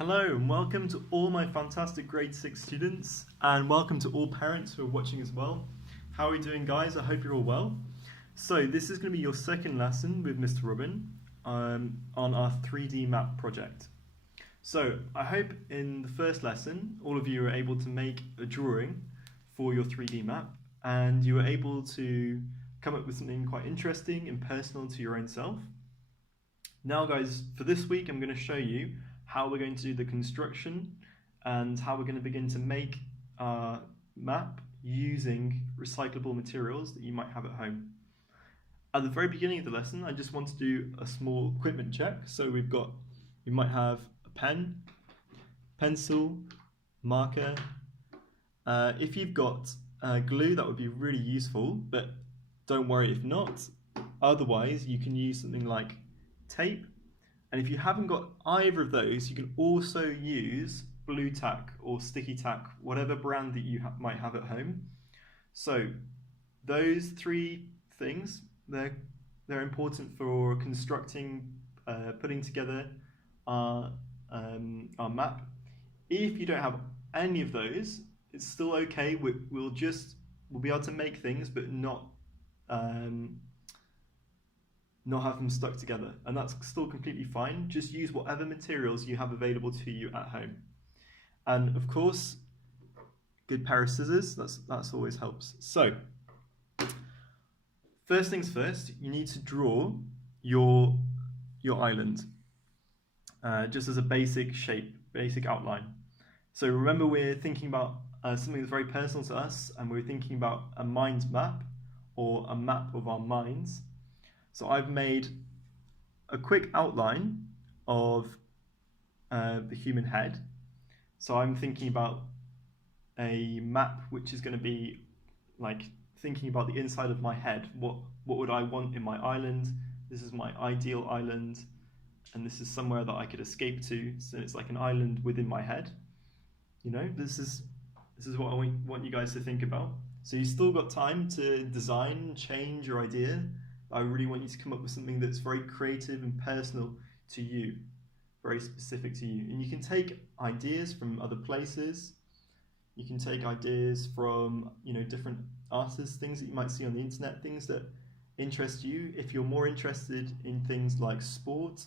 Hello and welcome to all my fantastic grade 6 students, and welcome to all parents who are watching as well. How are we doing, guys? I hope you're all well. So this is going to be your second lesson with Mr. Robin on our 3D map project. So I hope in the first lesson all of you are able to make a drawing for your 3D map, and you were able to come up with something quite interesting and personal to your own self. Now guys, for this week I'm going to show you how we're going to do the construction and how we're going to begin to make our map using recyclable materials that you might have at home. At the very beginning of the lesson, I just want to do a small equipment check. So we might have a pen, pencil, marker. If you've got glue, that would be really useful, but don't worry if not. Otherwise, you can use something like tape. And if you haven't got either of those, you can also use blue tack or sticky tack, whatever brand that you might have at home. So those three things, they're important for constructing, putting together our map. If you don't have any of those, it's still okay. We'll be able to make things, but not have them stuck together, and that's still completely fine. Just use whatever materials you have available to you at home, and of course, good pair of scissors. That's always helps. So, first things first, you need to draw your island, just as a basic shape, basic outline. So remember, we're thinking about something that's very personal to us, and we're thinking about a mind map or a map of our minds. So I've made a quick outline of the human head. So I'm thinking about a map which is going to be like thinking about the inside of my head. What would I want in my island? This is my ideal island, and this is somewhere that I could escape to. So it's like an island within my head. You know, this is what I want you guys to think about. So you've still got time to design, change your idea. I really want you to come up with something that's very creative and personal to you, very specific to you. And you can take ideas from other places. You can take ideas from, different artists, things that you might see on the internet, things that interest you. If you're more interested in things like sport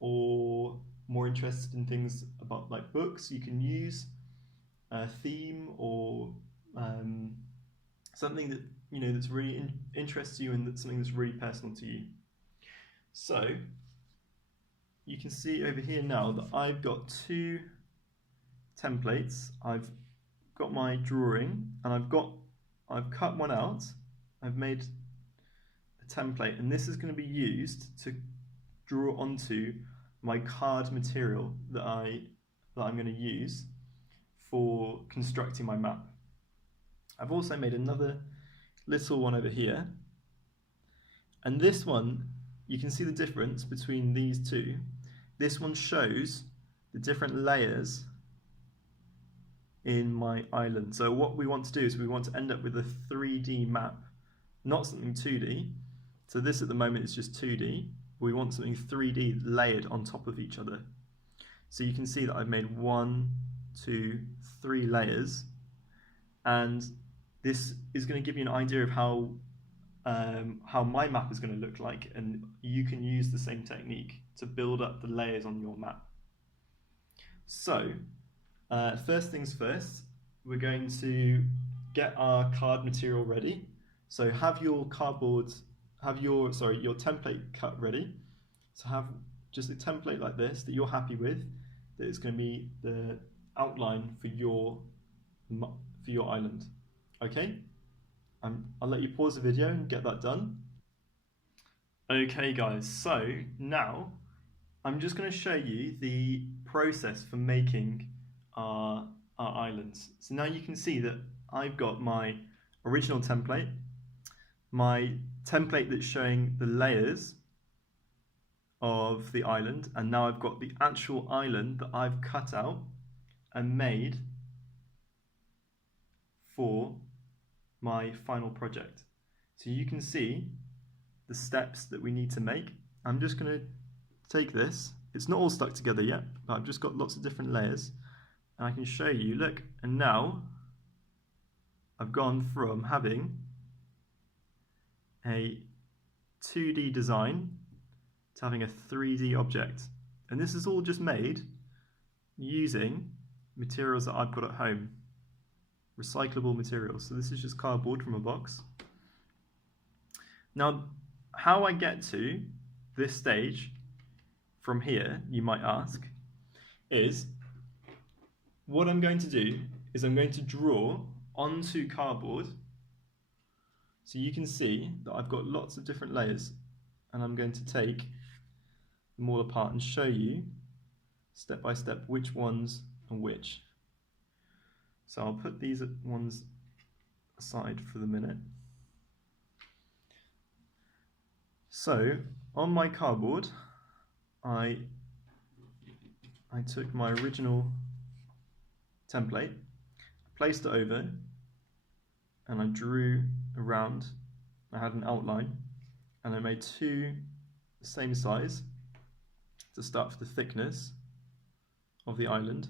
or more interested in things about like books, you can use a theme or something that that's really interests you, and that's something that's really personal to you. So you can see over here now that I've got two templates. I've got my drawing, and I've cut one out. I've made a template, and this is going to be used to draw onto my card material that I'm going to use for constructing my map. I've also made another little one over here, and this one, you can see the difference between these two. This one shows the different layers in my island. So what we want to do is we want to end up with a 3D map, not something 2D. So this at the moment is just 2D. We want something 3D layered on top of each other. So you can see that I've made 1, 2, 3 layers, and this is going to give you an idea of how my map is going to look like, and you can use the same technique to build up the layers on your map. So, first things first, we're going to get our card material ready. So have your template cut ready. So have just a template like this that you're happy with, that is going to be the outline for your island. Okay, I'll let you pause the video and get that done. Okay guys, so now I'm just going to show you the process for making our islands. So now you can see that I've got my original template, my template that's showing the layers of the island, and now I've got the actual island that I've cut out and made for my final project. So you can see the steps that we need to make. I'm just going to take this It's not all stuck together yet, but I've just got lots of different layers. And I can show you, look, and now I've gone from having a 2D design to having a 3D object. And this is all just made using materials that I've got at home, recyclable materials. So this is just cardboard from a box. Now, how I get to this stage from here, you might ask, is what I'm going to do is I'm going to draw onto cardboard. So you can see that I've got lots of different layers, and I'm going to take them all apart and show you step by step which ones are which. So I'll put these ones aside for the minute. So on my cardboard, I took my original template, placed it over, and I drew around. I had an outline, and I made two the same size to start for the thickness of the island.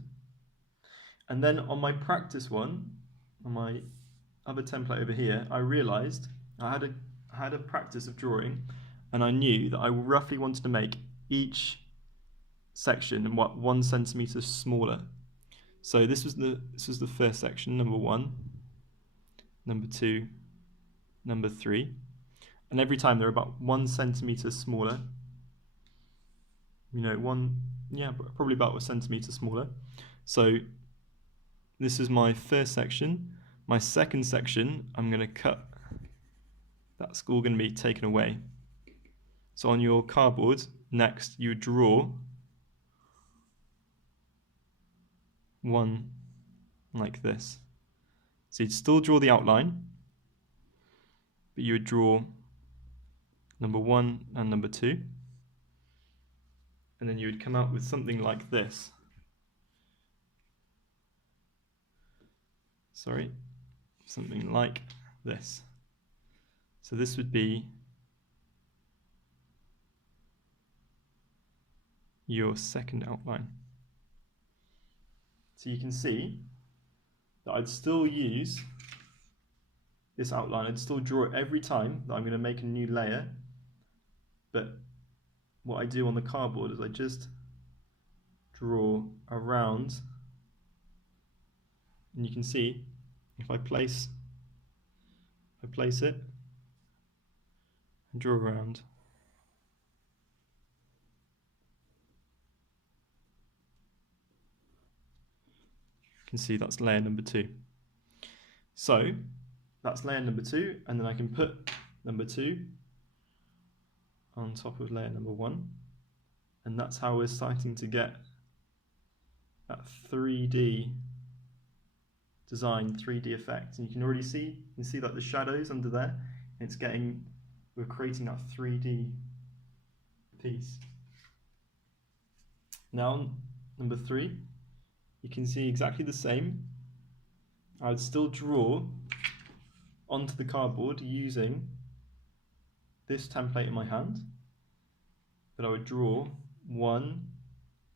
And then on my practice one, on my other template over here, I realized I had a practice of drawing, and I knew that I roughly wanted to make each section 1 centimeter smaller. So this was the first section, number 1, number 2, number 3, and every time they're about 1 centimeter smaller. You know, probably about 1 centimeter smaller. So this is my first section. My second section, I'm going to cut. That's all going to be taken away. So on your cardboard, next you would draw one like this. So you'd still draw the outline, but you would draw number 1 and number 2. And then you would come out with something like this. Something like this. So this would be your second outline. So you can see that I'd still use this outline. I'd still draw it every time that I'm going to make a new layer. But what I do on the cardboard is I just draw around, and you can see if I place it and draw around, you can see that's layer number 2. So that's layer number 2, and then I can put number 2 on top of layer number 1, and that's how we're starting to get that 3D design, 3D effect. And you can already see, like the shadows under there. We're creating that 3D piece. Now, number 3, you can see exactly the same. I would still draw onto the cardboard using this template in my hand, but I would draw 1,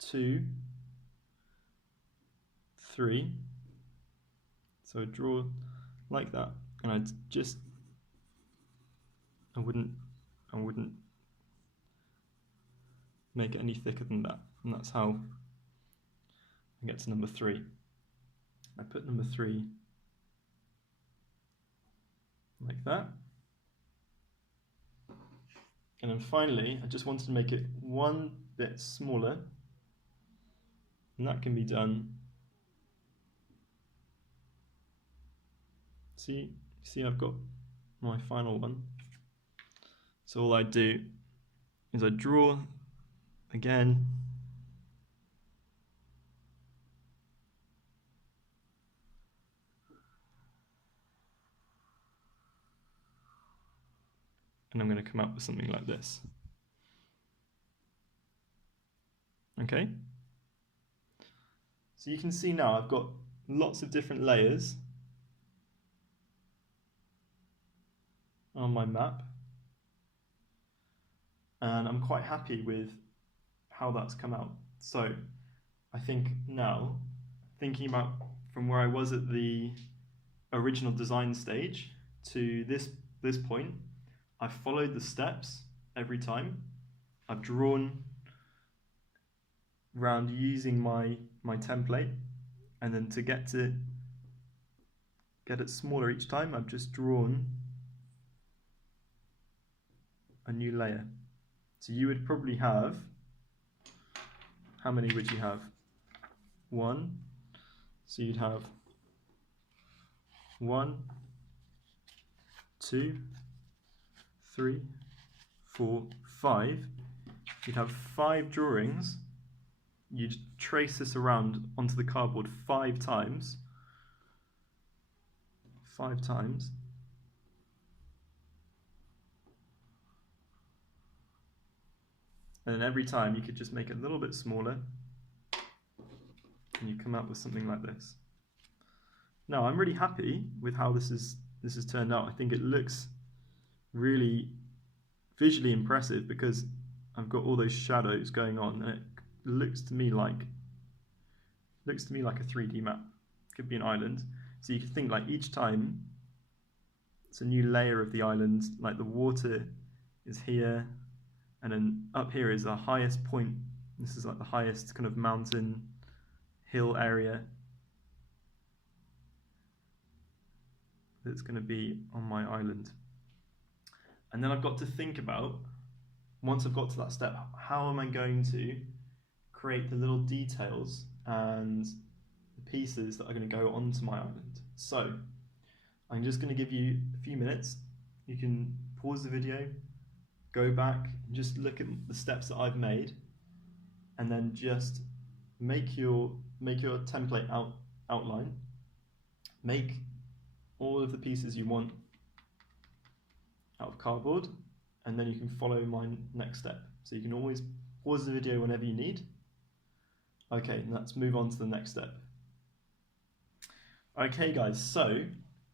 2, 3. So I'd draw like that, and I wouldn't make it any thicker than that, and that's how I get to number 3. I put number 3 like that. And then finally, I just wanted to make it one bit smaller, and that can be done. See, I've got my final one. So all I do is I draw again, and I'm going to come up with something like this. Okay? So you can see now I've got lots of different layers on my map, and I'm quite happy with how that's come out. So I think now, thinking about from where I was at the original design stage to this point, I've followed the steps every time. I've drawn around using my template, and then to get it smaller each time, I've just drawn a new layer. So you would probably have, how many would you have? 1. So you'd have 1, 2, 3, 4, 5. You'd have 5 drawings. You'd trace this around onto the cardboard 5 times. 5 times. And then every time you could just make it a little bit smaller, and you come up with something like this. Now I'm really happy with how this has turned out. I think it looks really visually impressive because I've got all those shadows going on, and it looks to me like a 3D map. It could be an island. So you could think like each time it's a new layer of the island, like the water is here, and then up here is the highest point. This is like the highest kind of mountain hill area that's going to be on my island. And then I've got to think about, once I've got to that step, how am I going to create the little details and the pieces that are going to go onto my island. So I'm just going to give you a few minutes. You can pause the video, go back and just look at the steps that I've made, and then just make your template outline. Make all of the pieces you want out of cardboard, and then you can follow my next step. So you can always pause the video whenever you need. Okay, let's move on to the next step. Okay guys, so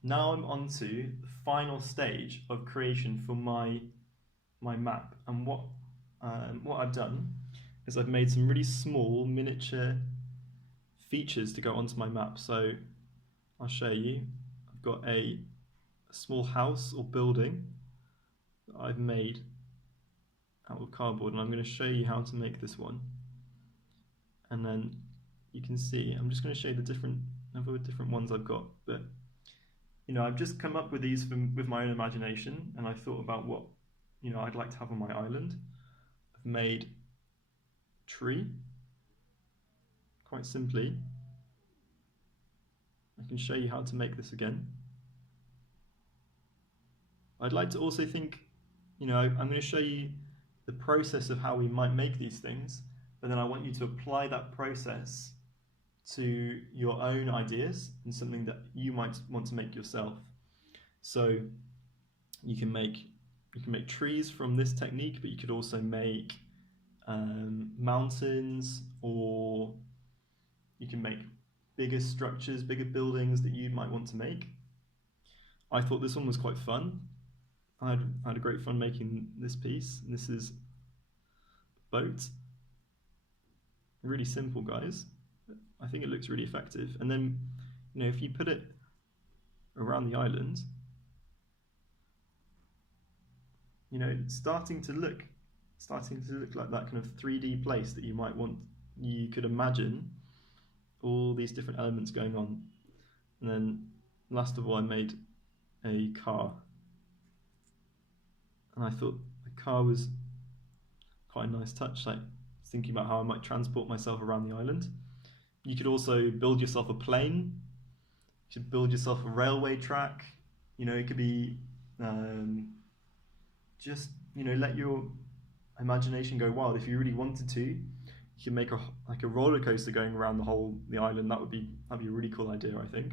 now I'm on to the final stage of creation for my map. And what I've done is I've made some really small miniature features to go onto my map. So I'll show you. I've got a small house or building that I've made out of cardboard, and I'm going to show you how to make this one. And then you can see, I'm just going to show you the different ones I've got. But you know, I've just come up with these with my own imagination, and I thought about what I'd like to have on my island. I've made a tree, quite simply. I can show you how to make this again. I'd like to also think, I'm going to show you the process of how we might make these things, but then I want you to apply that process to your own ideas and something that you might want to make yourself. So you can make trees from this technique, but you could also make mountains, or you can make bigger structures, bigger buildings that you might want to make. I thought this one was quite fun. I had a great fun making this piece. And this is a boat. Really simple, guys. I think it looks really effective. And then, if you put it around the island, it's starting to look like that kind of 3D place that you could imagine all these different elements going on. And then last of all, I made a car. And I thought the car was quite a nice touch, like thinking about how I might transport myself around the island. You could also build yourself a plane. You could build yourself a railway track. It could be just let your imagination go wild. If you really wanted to, you could make a roller coaster going around the island. That'd be a really cool idea, I think.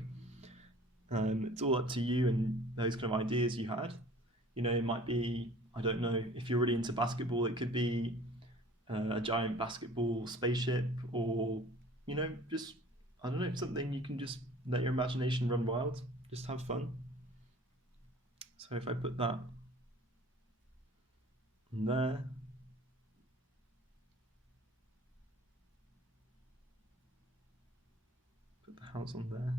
It's all up to you and those kind of ideas you had. It might be, I don't know, if you're really into basketball, it could be a giant basketball spaceship, or just, I don't know, something you can just let your imagination run wild, just have fun. So if I put that in there, house on there.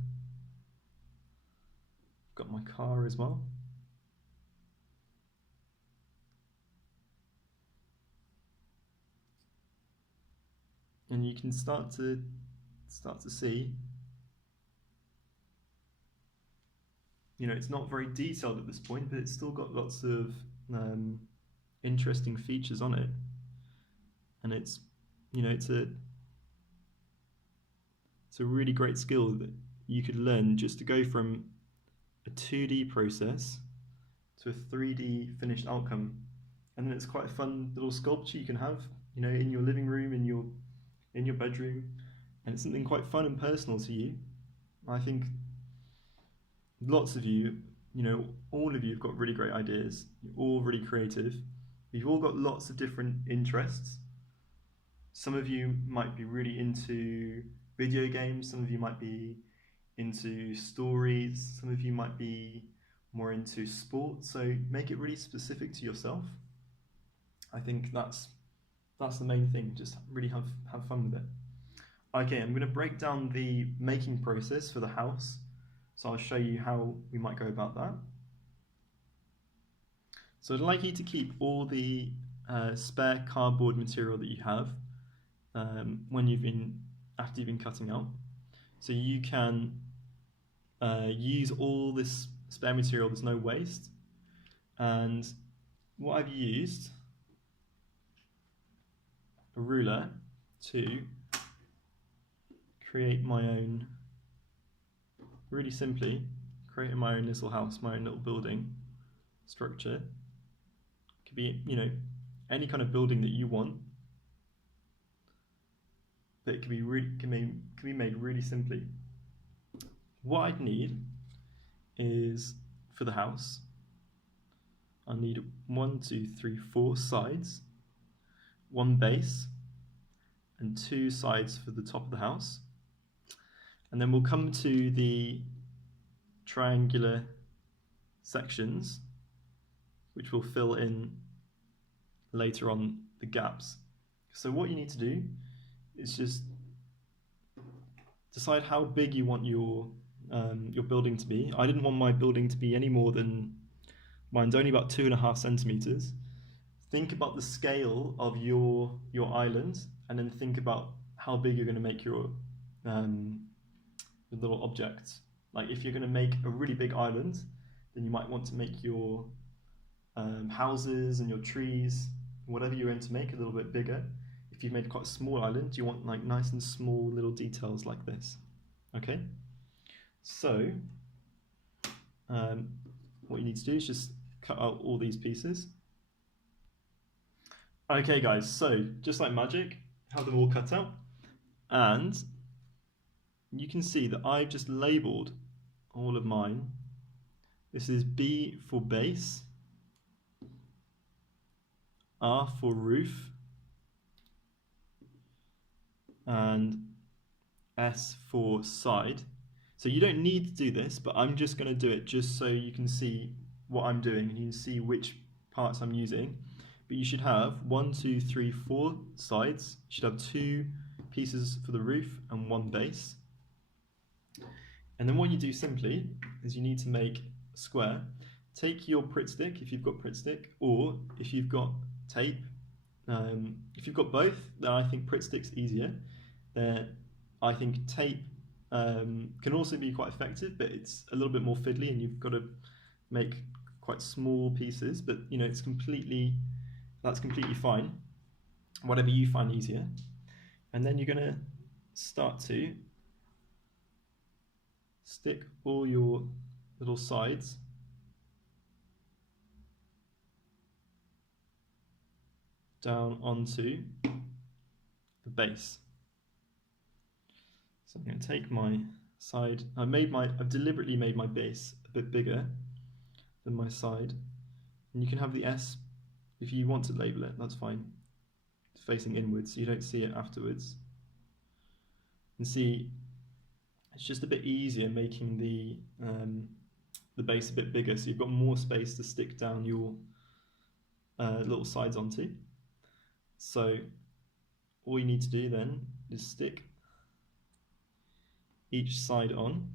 Got my car as well. And you can start to see, you know, it's not very detailed at this point, but it's still got lots of interesting features on it. And it's, you know, it's a really great skill that you could learn just to go from a 2D process to a 3D finished outcome. And then it's quite a fun little sculpture you can have, you know, in your living room, in your bedroom, and it's something quite fun and personal to you. I think lots of you, you know, all of you have got really great ideas. You're all really creative. You've all got lots of different interests. Some of you might be really into video games, some of you might be into stories, some of you might be more into sport, so make it really specific to yourself. I think that's the main thing, just really have fun with it. Okay, I'm going to break down the making process for the house, so I'll show you how we might go about that. So I'd like you to keep all the spare cardboard material that you have after you've been cutting out. So you can use all this spare material, there's no waste. And what I've used, a ruler, to create my own, really simply, creating my own little house, my own little building structure. It could be, you know, any kind of building that you want, but it can be made really simply. What I'd need is, for the house, I need 1, 2, 3, 4 sides, 1 base, and 2 sides for the top of the house. And then we'll come to the triangular sections, which will fill in later on the gaps. So what you need to do is just decide how big you want your building to be. I didn't want my building to be any more than, mine's only about 2.5 centimeters. Think about the scale of your island, and then think about how big you're going to make your little objects. Like if you're going to make a really big island, then you might want to make your houses and your trees, whatever you're going to make, a little bit bigger. If you've made quite a small island, you want like nice and small little details like this. Okay, so what you need to do is just cut out all these pieces. Okay guys, so just like magic, have them all cut out, and you can see that I've just labelled all of mine. This is B for base, R for roof, and S for side. So you don't need to do this, but I'm just going to do it just so you can see what I'm doing and you can see which parts I'm using. But you should have 1, 2, 3, 4 sides. You should have 2 pieces for the roof and 1 base. And then what you do simply is you need to make a square. Take your Pritt stick if you've got Pritt stick, or if you've got tape. If you've got both, then I think Pritt stick's easier. I think tape can also be quite effective, but it's a little bit more fiddly and you've got to make quite small pieces, but you know, that's completely fine, whatever you find easier. And then you're going to start to stick all your little sides down onto the base. So I'm going to take my side, I've deliberately made my base a bit bigger than my side, and you can have the S, if you want to label it, that's fine, it's facing inwards so you don't see it afterwards. And see, it's just a bit easier making the base a bit bigger, so you've got more space to stick down your little sides onto. So all you need to do then is stick each side on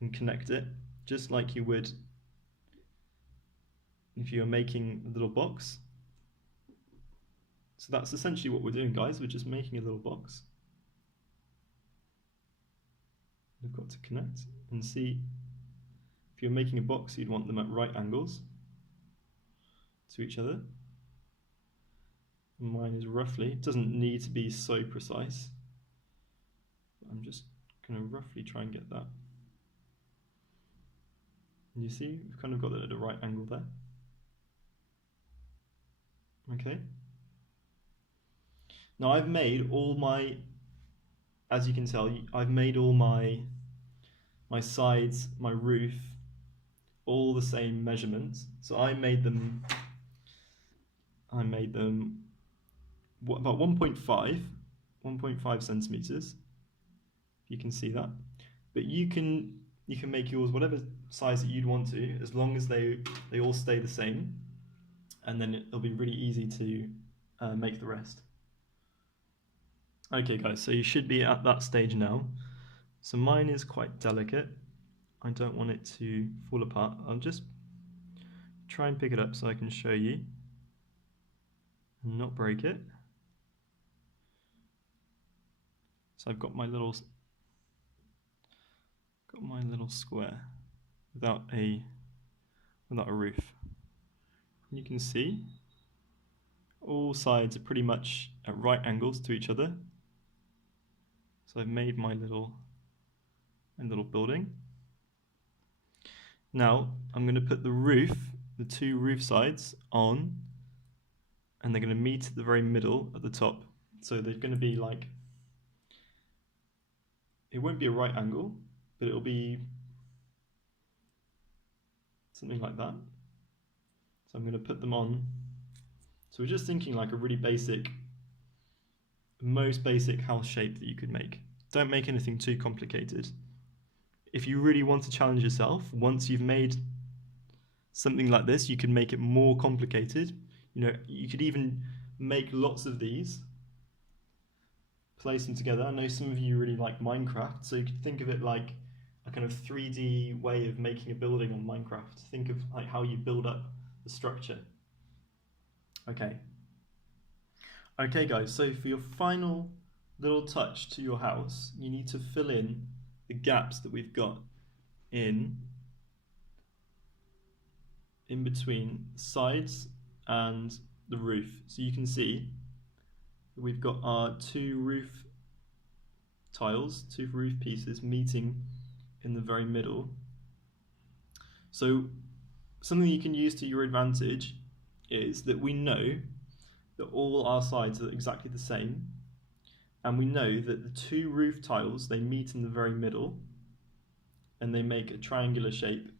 and connect it just like you would if you were making a little box. So that's essentially what we're doing, guys. We're just making a little box. We've got to connect and see, if you're making a box, you'd want them at right angles to each other. And mine is roughly, it doesn't need to be so precise. I'm just going to roughly try and get that. And you see, we've kind of got it at a right angle there. Okay. Now I've made all my, as you can tell, I've made all my sides, my roof, all the same measurements. So I made them about 1.5 centimeters. You can see that, but you can make yours whatever size that you'd want to, as long as they all stay the same, and then it'll be really easy to make the rest. Okay guys, so you should be at that stage now. So mine is quite delicate. I don't want it to fall apart. I'll just try and pick it up so I can show you and not break it. So I've got my little square without a roof. And you can see all sides are pretty much at right angles to each other. So I've made my little building. Now I'm going to put the two roof sides on, and they're going to meet at the very middle at the top. So they're going to be like, it won't be a right angle, but it'll be something like that. So I'm going to put them on. So we're just thinking like a really basic, most basic house shape that you could make. Don't make anything too complicated. If you really want to challenge yourself, once you've made something like this, you can make it more complicated. You know, you could even make lots of these, place them together. I know some of you really like Minecraft, so you could think of it like a kind of 3D way of making a building on Minecraft. Think of like how you build up the structure. Okay. Okay guys, so for your final little touch to your house, you need to fill in the gaps that we've got in between sides and the roof. So you can see that we've got our two roof tiles, two roof pieces meeting in the very middle. So something you can use to your advantage is that we know that all our sides are exactly the same, and we know that the two roof tiles, they meet in the very middle and they make a triangular shape.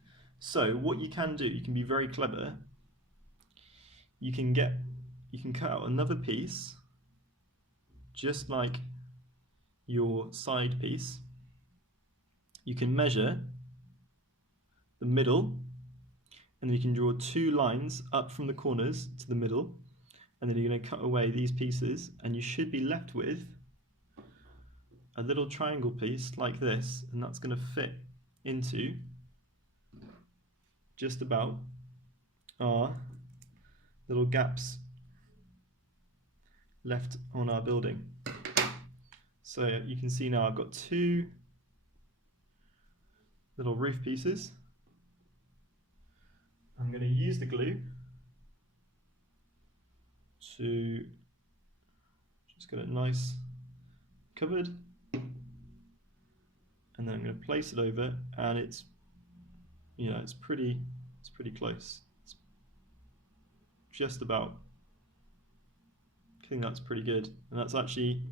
So what you can do, you can be very clever. You can cut out another piece just like your side piece. You can measure the middle, and you can draw two lines up from the corners to the middle, and then you're going to cut away these pieces, and you should be left with a little triangle piece like this, and that's going to fit into just about our little gaps left on our building. So you can see now I've got two little roof pieces. I'm going to use the glue to just get it nice covered, and then I'm going to place it over, and it's, you know, it's pretty close. It's just about, I think that's pretty good, and that's actually,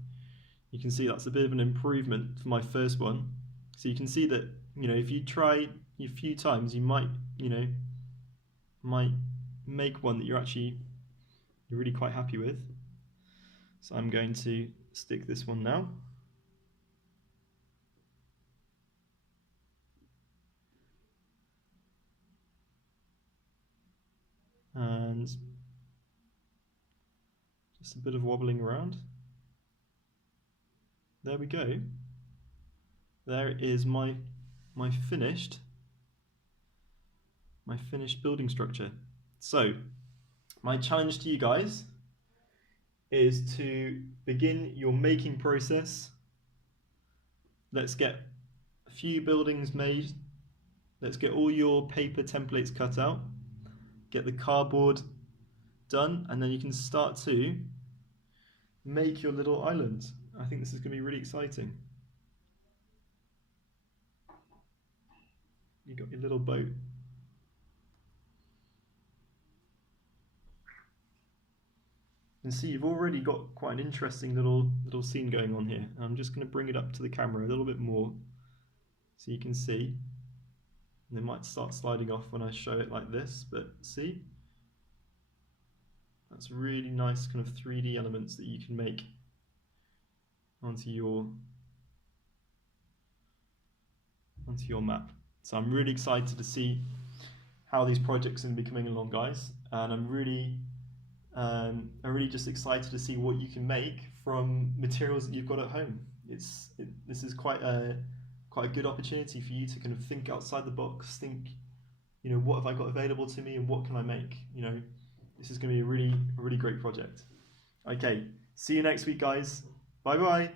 you can see that's a bit of an improvement for my first one. So you can see that, you know, if you try a few times, you might, you know, make one that you're really quite happy with. So I'm going to stick this one now. And just a bit of wobbling around. there we go. There is my finished building structure. So my challenge to you guys is to begin your making process. Let's get a few buildings made. Let's get all your paper templates cut out. Get the cardboard done, and then you can start to make your little island. I think this is going to be really exciting. You got your little boat. And see, you've already got quite an interesting little scene going on here. And I'm just going to bring it up to the camera a little bit more so you can see. And it might start sliding off when I show it like this, but see? That's really nice kind of 3D elements that you can make onto your map. So I'm really excited to see how these projects are going to be coming along, guys. And I'm really just excited to see what you can make from materials that you've got at home. This is quite a good opportunity for you to kind of think outside the box. Think, what have I got available to me, and what can I make? This is going to be a really great project. Okay, see you next week, guys. Bye bye.